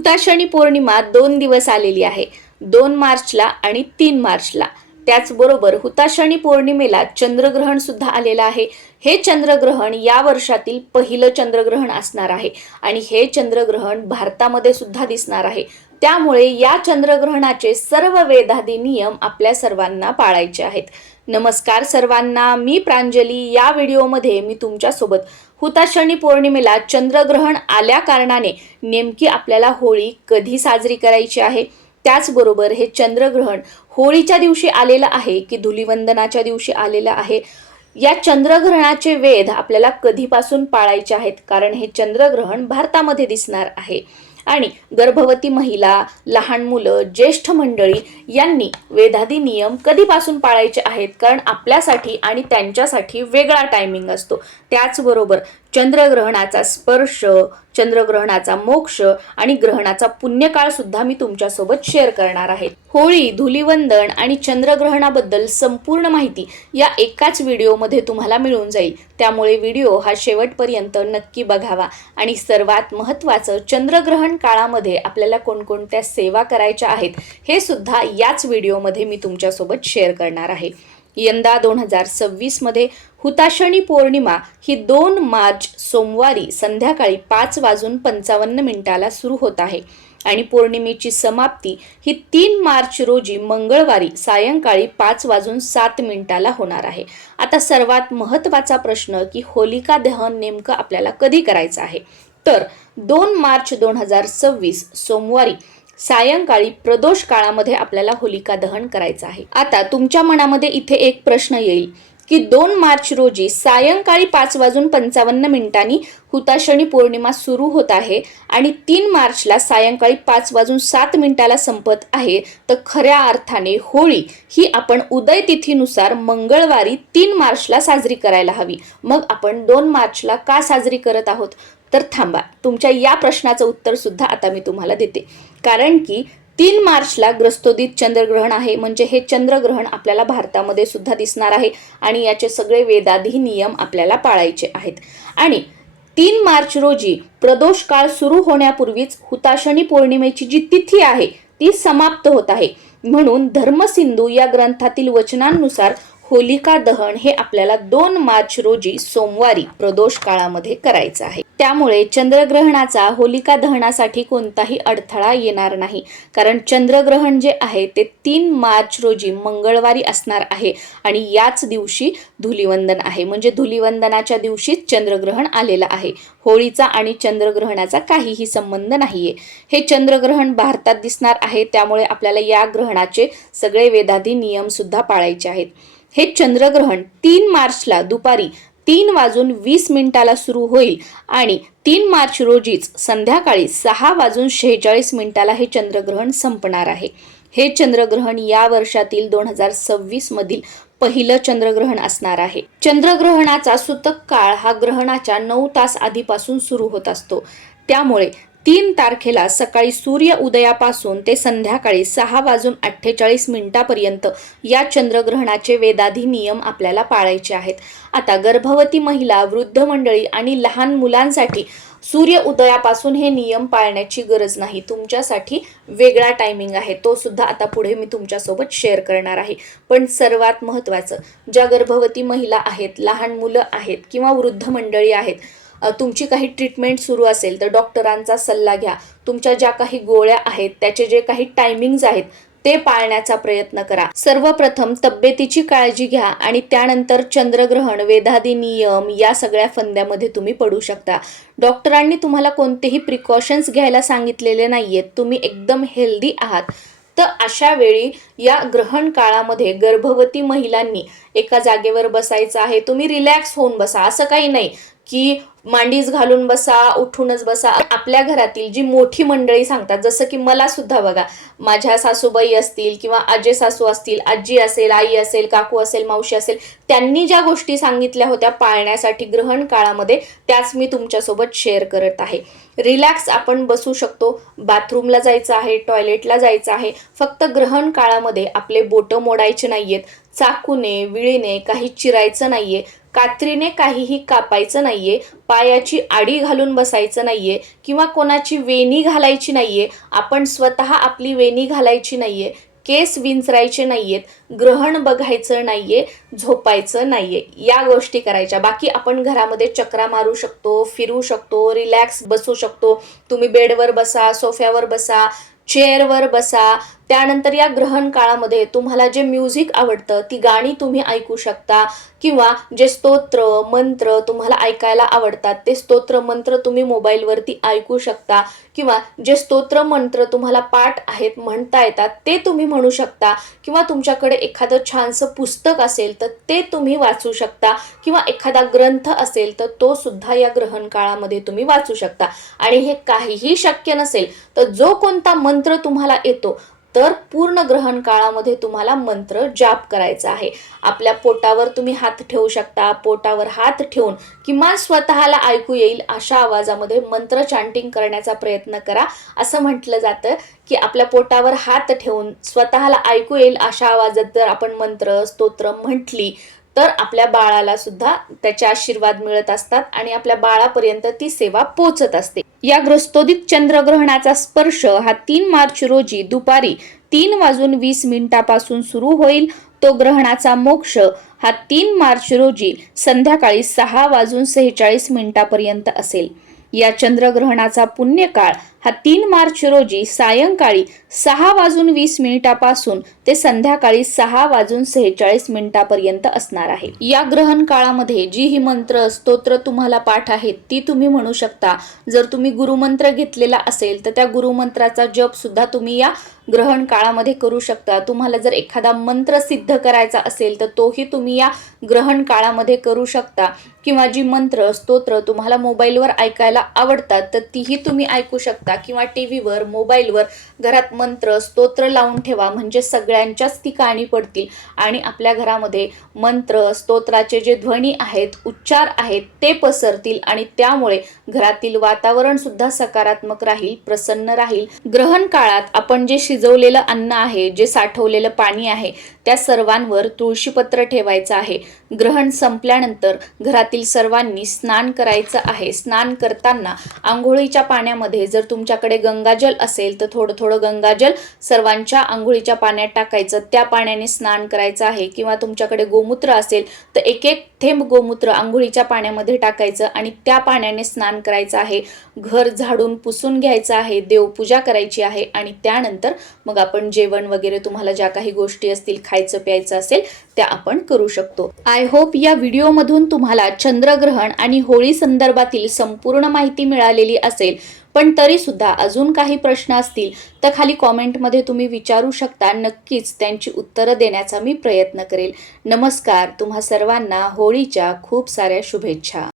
हुताशनी पौर्णिमा 2 दिवस आलेली आहे, 2 मार्चला आणि 3 मार्चला. त्याचबरोबर हुताशनी पौर्णिमेला चंद्रग्रहण सुद्धा आलेलं आहे. हे चंद्रग्रहण या वर्षातील पहिलं चंद्रग्रहण असणार आहे आणि हे चंद्रग्रहण भारतामध्ये सुद्धा दिसणार आहे. त्यामुळे या चंद्रग्रहणाचे सर्व वेदादी नियम आपल्या सर्वांना पाळायचे आहेत. नमस्कार सर्वांना, मी प्रांजली. या व्हिडिओमध्ये मी तुमच्यासोबत हुताशनी पौर्णिमेला चंद्रग्रहण आल्या कारणाने नेमकी आपल्याला होळी कधी साजरी करायची आहे, त्याचबरोबर हे चंद्रग्रहण होळीच्या दिवशी आलेलं आहे की धुलिवंदनाच्या दिवशी आलेलं आहे, या चंद्रग्रहणाचे वेध आपल्याला कधीपासून पाळायचे आहेत, कारण हे चंद्रग्रहण भारतामध्ये दिसणार आहे. आणि गर्भवती महिला, लहान मुलं, ज्येष्ठ मंडळी यांनी वेदादी नियम कधीपासून पाळायचे आहेत, कारण आपल्यासाठी आणि त्यांच्यासाठी वेगळा टायमिंग असतो. त्याचबरोबर चंद्रग्रहणाचा स्पर्श, चंद्रग्रहणाचा मोक्ष आणि ग्रहणाचा पुण्यकाळ सुद्धा मी तुमच्यासोबत शेअर करणार आहे. होळी, धुलिवंदन आणि चंद्रग्रहणाबद्दल संपूर्ण माहिती या एकाच व्हिडिओमध्ये तुम्हाला मिळून जाईल. त्यामुळे व्हिडिओ हा शेवटपर्यंत नक्की बघावा. आणि सर्वात महत्त्वाचं, चंद्रग्रहण काळामध्ये आपल्याला कोणकोणत्या सेवा करायच्या आहेत हे सुद्धा याच व्हिडिओमध्ये मी तुमच्यासोबत शेअर करणार आहे. यंदा 2026 मध्ये हुताशनी पौर्णिमा ही 2 मार्च सोमवारी संध्याकाळी 5:55 सुरू होत आहे आणि पौर्णिमेची समाप्ती ही 3 मार्च रोजी मंगळवारी सायंकाळी 5:07 होणार आहे. आता सर्वात महत्त्वाचा प्रश्न की होलिका दहन नेमकं आपल्याला कधी करायचं आहे, तर 2 मार्च 2026 सोमवारी सायंकाळी प्रदोष काळामध्ये आपल्याला होलिका दहन करायचं आहे. आता तुमच्या मनामध्ये इथे एक प्रश्न येईल की 2 मार्च रोजी सायंकाळी 5:55 हुताशनी पौर्णिमा सुरू होत आहे आणि 3 मार्चला सायंकाळी 5:07 संपत आहे, तर खऱ्या अर्थाने होळी ही आपण उदय तिथीनुसार मंगळवारी 3 मार्चला साजरी करायला हवी. मग आपण 2 मार्चला का साजरी करत आहोत? तर थांबा, तुमच्या या प्रश्नाचं उत्तर सुद्धा आता मी तुम्हाला देते. कारण की 3 मार्चला ग्रस्तोदित चंद्रग्रहण आहे, म्हणजे हे चंद्रग्रहण आपल्याला भारतामध्ये सुद्धा दिसणार आहे आणि याचे सगळे वेदादी नियम आपल्याला पाळायचे आहेत. आणि 3 मार्च रोजी प्रदोष काळ सुरू होण्यापूर्वीच हुताशनी पौर्णिमेची जी तिथी आहे ती समाप्त होत आहे. म्हणून धर्मसिंधू या ग्रंथातील वचनांनुसार होलिका दहन हे आपल्याला 2 मार्च रोजी सोमवारी प्रदोष काळामध्ये करायचं आहे. त्यामुळे चंद्रग्रहणाचा होलिका दहनासाठी कोणताही अडथळा येणार नाही, कारण चंद्रग्रहण जे आहे ते 3 मार्च रोजी मंगळवारी असणार आहे आणि याच दिवशी धुलिवंदन आहे, म्हणजे धुलिवंदनाच्या दिवशीच चंद्रग्रहण आलेलं आहे. होळीचा आणि चंद्रग्रहणाचा काहीही संबंध नाहीये. हे चंद्रग्रहण भारतात दिसणार आहे, त्यामुळे आपल्याला या ग्रहणाचे सगळे वेदादी नियम सुद्धा पाळायचे आहेत. हे चंद्रग्रहण 3 मार्चला दुपारी 3:20 सुरू होईल आणि 3 मार्च रोजीच संध्याकाळी 6:46 हे चंद्रग्रहण संपणार आहे. हे चंद्रग्रहण या वर्षातील 2026 मधील पहिलं चंद्रग्रहण असणार आहे. चंद्रग्रहणाचा सूतक काळ हा ग्रहणाच्या 9 तास आधीपासून सुरू होत असतो. त्यामुळे 3 तारखेला सकाळी सूर्य उदयापासून ते संध्याकाळी 6:48 पर्यंत या चंद्रग्रहणाचे वेदाधी नियम आपल्याला पाळायचे आहेत. आता गर्भवती महिला, वृद्ध मंडळी आणि लहान मुलांसाठी सूर्य उदयापासून हे नियम पाळण्याची गरज नाही. तुमच्यासाठी वेगळा टायमिंग आहे, तो सुद्धा आता पुढे मी तुमच्यासोबत शेअर करणार आहे. पण सर्वात महत्त्वाचं, ज्या गर्भवती महिला आहेत, लहान मुलं आहेत किंवा वृद्ध मंडळी आहेत, तुमची काही ट्रीटमेंट सुरू असेल तर डॉक्टरांचा सल्ला घ्या. तुमच्या ज्या काही गोळ्या आहेत त्याचे जे काही टायमिंग्स आहेत ते पाळण्याचा प्रयत्न करा. सर्वप्रथम तब्येतीची काळजी घ्या आणि त्यानंतर चंद्रग्रहण, वेदादी नियम या सगळ्या फंद्यामध्ये तुम्ही पडू शकता. डॉक्टरांनी तुम्हाला कोणतेही प्रिकॉशन्स घ्यायला सांगितलेले नाहीयेत, तुम्ही एकदम हेल्दी आहात. तर अशा वेळी या ग्रहण काळामध्ये गर्भवती महिलांनी एका जागेवर बसायचं आहे. तुम्ही रिलॅक्स होऊन बसा, असं काही नाही की मांडीच घालून बसा, उठूनच बसा. आपल्या घरातील जी मोठी मंडळी सांगतात, जसं की मला सुद्धा बघा, माझ्या सासूबाई असतील किंवा आजे सासू असतील, आजी असेल, आई असेल, काकू असेल, मावशी असेल, त्यांनी ज्या गोष्टी सांगितल्या होत्या पाळण्यासाठी ग्रहण काळामध्ये, त्याच मी तुमच्यासोबत शेअर करत आहे. रिलॅक्स आपण बसू शकतो. बाथरूमला जायचं आहे, टॉयलेटला जायचं आहे, फक्त ग्रहण काळामध्ये आपले बोटं मोडायचे नाहीयेत, चाकूने, विळीने काही चिरायचं नाहीये. कात्रीने काहीही कापायचं नाहीये, पायाची आडी घालून बसायचं नाहीये किंवा कोणाची वेणी घालायची नाहीये, आपण स्वतः आपली वेणी घालायची नाहीये, केस विंचरायचे नाहीयेत, ग्रहण बघायचं नाहीये, झोपायचं नाहीये, या गोष्टी करायच्या. बाकी आपण घरामध्ये चक्रा मारू शकतो, फिरू शकतो, रिलॅक्स बसू शकतो. तुम्ही बेडवर बसा, सोफ्यावर बसा, चेअरवर बसा. त्यानंतर या ग्रहण काळामध्ये तुम्हाला जे म्युझिक आवडतं ती गाणी तुम्ही ऐकू शकता किंवा जे स्तोत्र मंत्र तुम्हाला ऐकायला आवडतात ते स्तोत्र मंत्र तुम्ही मोबाईलवरती ऐकू शकता किंवा जे स्तोत्र मंत्र तुम्हाला पाठ आहेत म्हणता येतात ते तुम्ही म्हणू शकता किंवा तुमच्याकडे एखादं छानसं पुस्तक असेल तर ते तुम्ही वाचू शकता किंवा एखादा ग्रंथ असेल तर तो सुद्धा या ग्रहण काळामध्ये तुम्ही वाचू शकता. आणि हे काहीही शक्य नसेल तर जो कोणता मंत्र तुम्हाला येतो तर पूर्ण ग्रहण काळामध्ये तुम्हाला मंत्र जाप करायचा आहे. आपल्या पोटावर तुम्ही हात ठेवू शकता. पोटावर हात ठेवून किमान स्वतःला ऐकू येईल अशा आवाजामध्ये मंत्र चॅन्टिंग करण्याचा प्रयत्न करा. असं म्हटलं जातं की आपल्या पोटावर हात ठेवून स्वतःला ऐकू येईल अशा आवाजात जर आपण मंत्र स्तोत्र म्हटली तर आपल्या बाळाला सुद्धा त्याचे आशीर्वाद मिळत असतात आणि आपल्या बाळापर्यंत ती सेवा पोहोचत असते. या ग्रस्तोदित चंद्रग्रहणाचा स्पर्श हा 3 मार्च रोजी दुपारी 3:20 सुरू होईल. तो ग्रहणाचा मोक्ष हा 3 मार्च रोजी संध्याकाळी 6:46 असेल. या चंद्रग्रहणाचा पुण्यकाळ हा 3 मार्च रोजी सायंकाळी 6:20 ते संध्याकाळी 6:46 असणार आहे. या ग्रहण काळामध्ये जी ही मंत्र स्तोत्र तुम्हाला पाठ आहेत ती तुम्ही म्हणू शकता. जर तुम्ही गुरुमंत्र घेतलेला असेल तर त्या गुरुमंत्राचा जप सुद्धा तुम्ही या ग्रहण काळामध्ये करू शकता. तुम्हाला जर एखादा मंत्र सिद्ध करायचा असेल तर तोही तुम्ही या ग्रहण काळामध्ये करू शकता किंवा जी मंत्र स्तोत्र तुम्हाला मोबाईलवर ऐकायला आवडतात तर तीही तुम्ही ऐकू शकता किंवा टीव्हीवर मोबाईलवर घरात मंत्र स्तोत्र लावून ठेवा म्हणजे सगळ्यांच्याच ती कानी पडतील आणि आपल्या घरामध्ये मंत्र स्तोत्राचे जे ध्वनी आहेत उच्चार आहेत ते पसरतील आणि त्यामुळे घरातील वातावरण सुद्धा सकारात्मक राहील, प्रसन्न राहील. ग्रहण काळात आपण जे शिजवलेलं अन्न आहे, जे साठवलेलं पाणी आहे त्या सर्वांवर तुळशीपत्र ठेवायचं आहे. ग्रहण संपल्यानंतर घरातील सर्वांनी स्नान करायचं आहे. स्नान करताना आंघोळीच्या पाण्यामध्ये जर तुमच्याकडे गंगाजल असेल तर थोडं थोडं गंगाजल सर्वांच्या आंघोळीच्या पाण्यात टाकायचं, त्या पाण्याने स्नान करायचं आहे. किंवा तुमच्याकडे गोमूत्र असेल तर एक एक थेंब गोमूत्र आंघोळीच्या पाण्यामध्ये टाकायचं आणि त्या पाण्याने स्नान करायचं आहे. घर झाडून पुसून घ्यायचं आहे, देवपूजा करायची आहे आणि त्यानंतर मग आपण जेवण वगैरे तुम्हाला ज्या काही गोष्टी असतील खायचं प्यायचं असेल त्या आपण करू शकतो. आय होप या व्हिडिओमधून तुम्हाला चंद्रग्रहण आणि होळी संदर्भातील संपूर्ण माहिती मिळालेली असेल. पण तरी सुद्धा अजून काही प्रश्न असतील तर खाली कॉमेंटमध्ये तुम्ही विचारू शकता. नक्कीच त्यांची उत्तरं देण्याचा मी प्रयत्न करेल. नमस्कार. तुम्हा सर्वांना होळीच्या खूप साऱ्या शुभेच्छा.